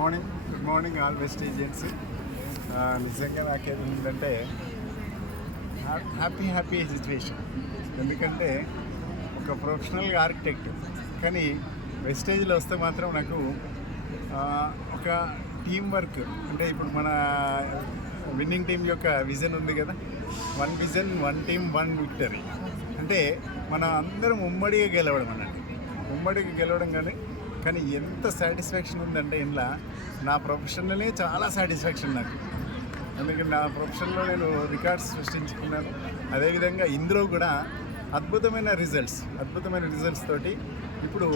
Good morning all west agents. నిజంగా నాకేంటంటే happy situation. ఎందుకంటే ఒక ప్రొఫెషనల్ ఆర్కిటెక్ట్ కానీ వెస్టేజ్లో వస్తే మాత్రం నాకు ఒక టీం వర్క్ అంటే ఇప్పుడు మన విన్నింగ్ టీం యొక్క విజన్ ఉంది కదా, 1 విజన్ 1 టీమ్ 1 విక్టరీ. అంటే మనం అందరం ఉమ్మడిగా గెలవడం కానీ ఎంత సాటిస్ఫాక్షన్ ఉందంటే ఇంట్లో నా ప్రొఫెషన్లోనే చాలా సాటిస్ఫాక్షన్ నాకు. ఎందుకంటే నా ప్రొఫెషన్లో నేను రికార్డ్స్ సృష్టించుకున్నాను. అదేవిధంగా ఇందులో కూడా అద్భుతమైన రిజల్ట్స్ తోటి ఇప్పుడు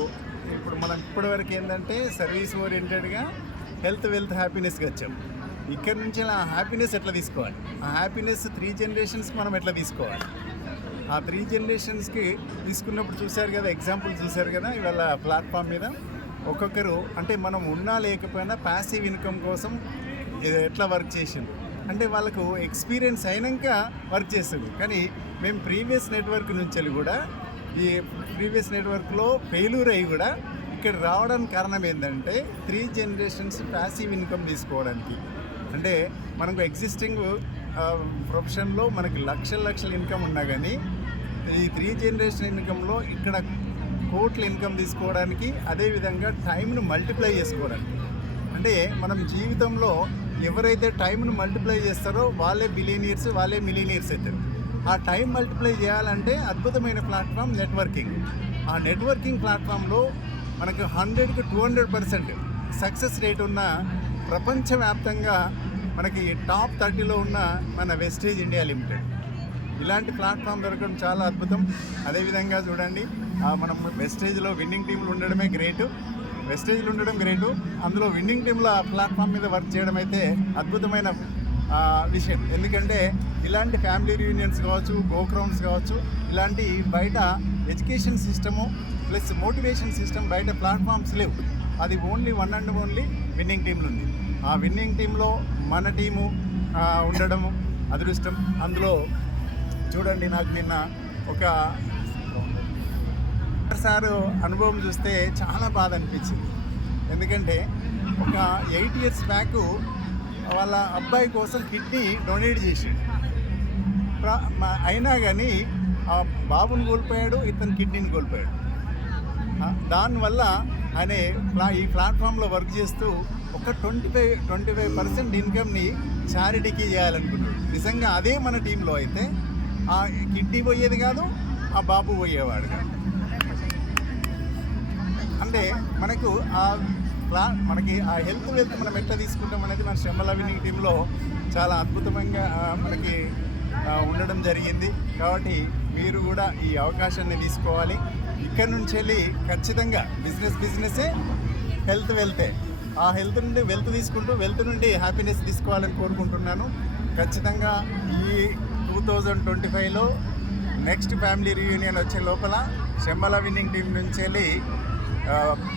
మనం ఇప్పటివరకు ఏంటంటే సర్వీస్ ఓరియంటెడ్గా హెల్త్ వెల్త్ హ్యాపీనెస్గా వచ్చాం. ఇక్కడ నుంచి ఆ హ్యాపీనెస్ ఎట్లా తీసుకోవాలి, ఆ హ్యాపీనెస్ 3 జనరేషన్స్కి మనం ఎట్లా తీసుకోవాలి, ఆ 3 జనరేషన్స్కి తీసుకున్నప్పుడు చూశారు కదా, ఎగ్జాంపుల్ చూశారు కదా ఇవాళ ప్లాట్ఫామ్ మీద ఒక్కొక్కరు అంటే మనం ఉన్నా లేకపోయినా ప్యాసివ్ ఇన్కమ్ కోసం ఎట్లా వర్క్ చేసింది అంటే వాళ్ళకు ఎక్స్పీరియన్స్ అయినాక వర్క్ చేస్తుంది. కానీ మేము ప్రీవియస్ నెట్వర్క్ నుంచి కూడా ఈ ప్రీవియస్ నెట్వర్క్లో ఫెయిల్యూర్ అయ్యి కూడా ఇక్కడ రావడానికి కారణం ఏంటంటే 3 జనరేషన్స్ ప్యాసివ్ ఇన్కమ్ తీసుకోవడానికి. అంటే మనకు ఎగ్జిస్టింగ్ ప్రొఫెషన్లో మనకి లక్షల ఇన్కమ్ ఉన్నా కానీ ఈ 3 జనరేషన్ ఇన్కంలో ఇక్కడ కోట్ల ఇన్కమ్ తీసుకోవడానికి, అదేవిధంగా టైంను మల్టిప్లై చేసుకోవడానికి. అంటే మనం జీవితంలో ఎవరైతే టైంను మల్టిప్లై చేస్తారో వాళ్ళే బిలియనీర్స్, వాళ్ళే మిలియనీర్స్ అవుతారు. ఆ టైం మల్టిప్లై చేయాలంటే అద్భుతమైన ప్లాట్ఫామ్ నెట్వర్కింగ్. ఆ నెట్వర్కింగ్ ప్లాట్ఫామ్లో మనకు 100కి 200% సక్సెస్ రేట్ ఉన్న ప్రపంచవ్యాప్తంగా మనకి టాప్ 30లో ఉన్న మన వెస్టేజ్ ఇండియా లిమిటెడ్. ఇలాంటి ప్లాట్ఫామ్ దొరకడం చాలా అద్భుతం. అదేవిధంగా చూడండి, మనం వెస్టేజ్లో విన్నింగ్ టీంలు ఉండడమే గ్రేటు, వెస్టేజ్లు ఉండడం గ్రేటు, అందులో విన్నింగ్ టీంలో ఆ ప్లాట్ఫామ్ మీద వర్క్ చేయడం అయితే అద్భుతమైన విషయం. ఎందుకంటే ఇలాంటి ఫ్యామిలీ రీయూనియన్స్ కావచ్చు, గోక్రౌండ్స్ కావచ్చు, ఇలాంటి బయట education system plus motivation system బయట ప్లాట్ఫామ్స్ లేవు. అది ఓన్లీ విన్నింగ్ టీంలు ఉంది. ఆ విన్నింగ్ టీంలో మన టీము ఉండడము అదృష్టం. అందులో చూడండి, నాకు నిన్న ఒక సారు అనుభవం చూస్తే చాలా బాధ అనిపించింది. ఎందుకంటే ఒక 8 years బ్యాక్ వాళ్ళ అబ్బాయి కోసం కిడ్నీ డొనేట్ చేసాడు. అయినా కానీ ఆ బాబుని కోల్పోయాడు, ఇతను కిడ్నీని కోల్పోయాడు. దానివల్ల ఆయన ఈ ప్లాట్ఫామ్లో వర్క్ చేస్తూ ఒక 25% ఇన్కమ్ని చారిటీకి చేయాలనుకున్నాడు. నిజంగా అదే మన టీంలో అయితే ఆ కిడ్నీ పోయేది కాదు, ఆ బాబు పోయేవాడు కాదు. అంటే మనకి ఆ హెల్త్ వెల్త్ మనం ఎట్లా తీసుకుంటాం అనేది మన శ్రమల విన్నింగ్ టీంలో చాలా అద్భుతంగా మనకి ఉండడం జరిగింది. కాబట్టి మీరు కూడా ఈ అవకాశాన్ని తీసుకోవాలి. ఇక్కడ నుంచి వెళ్ళి ఖచ్చితంగా బిజినెస్సే, హెల్త్ వెల్తే. ఆ హెల్త్ నుండి వెల్త్ తీసుకుంటూ వెల్త్ నుండి హ్యాపీనెస్ తీసుకోవాలని కోరుకుంటున్నాను. ఖచ్చితంగా ఈ 2025లో నెక్స్ట్ ఫ్యామిలీ రీయూనియన్ వచ్చే లోపల శ్రమల విన్నింగ్ టీం నుంచి వెళ్ళి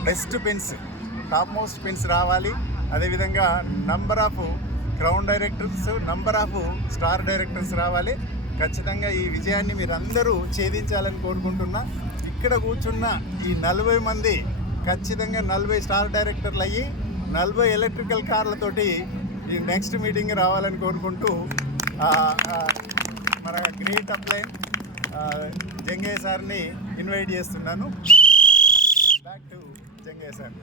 best pins, top most pins రావాలి. అదేవిధంగా number of crown directors, number of star directors రావాలి. ఖచ్చితంగా ఈ విజయాన్ని మీరు అందరూ ఛేదించాలని కోరుకుంటున్నా. ఇక్కడ కూర్చున్న ఈ 40 మంది ఖచ్చితంగా 40 స్టార్ డైరెక్టర్లు అయ్యి 40 ఎలక్ట్రికల్ కార్లతోటి ఈ నెక్స్ట్ మీటింగ్ రావాలని కోరుకుంటూ మన గ్రేట్ అప్లైన్ జంగయ్య సార్ని ఇన్వైట్ చేస్తున్నాను. Back to Jangaiah sir.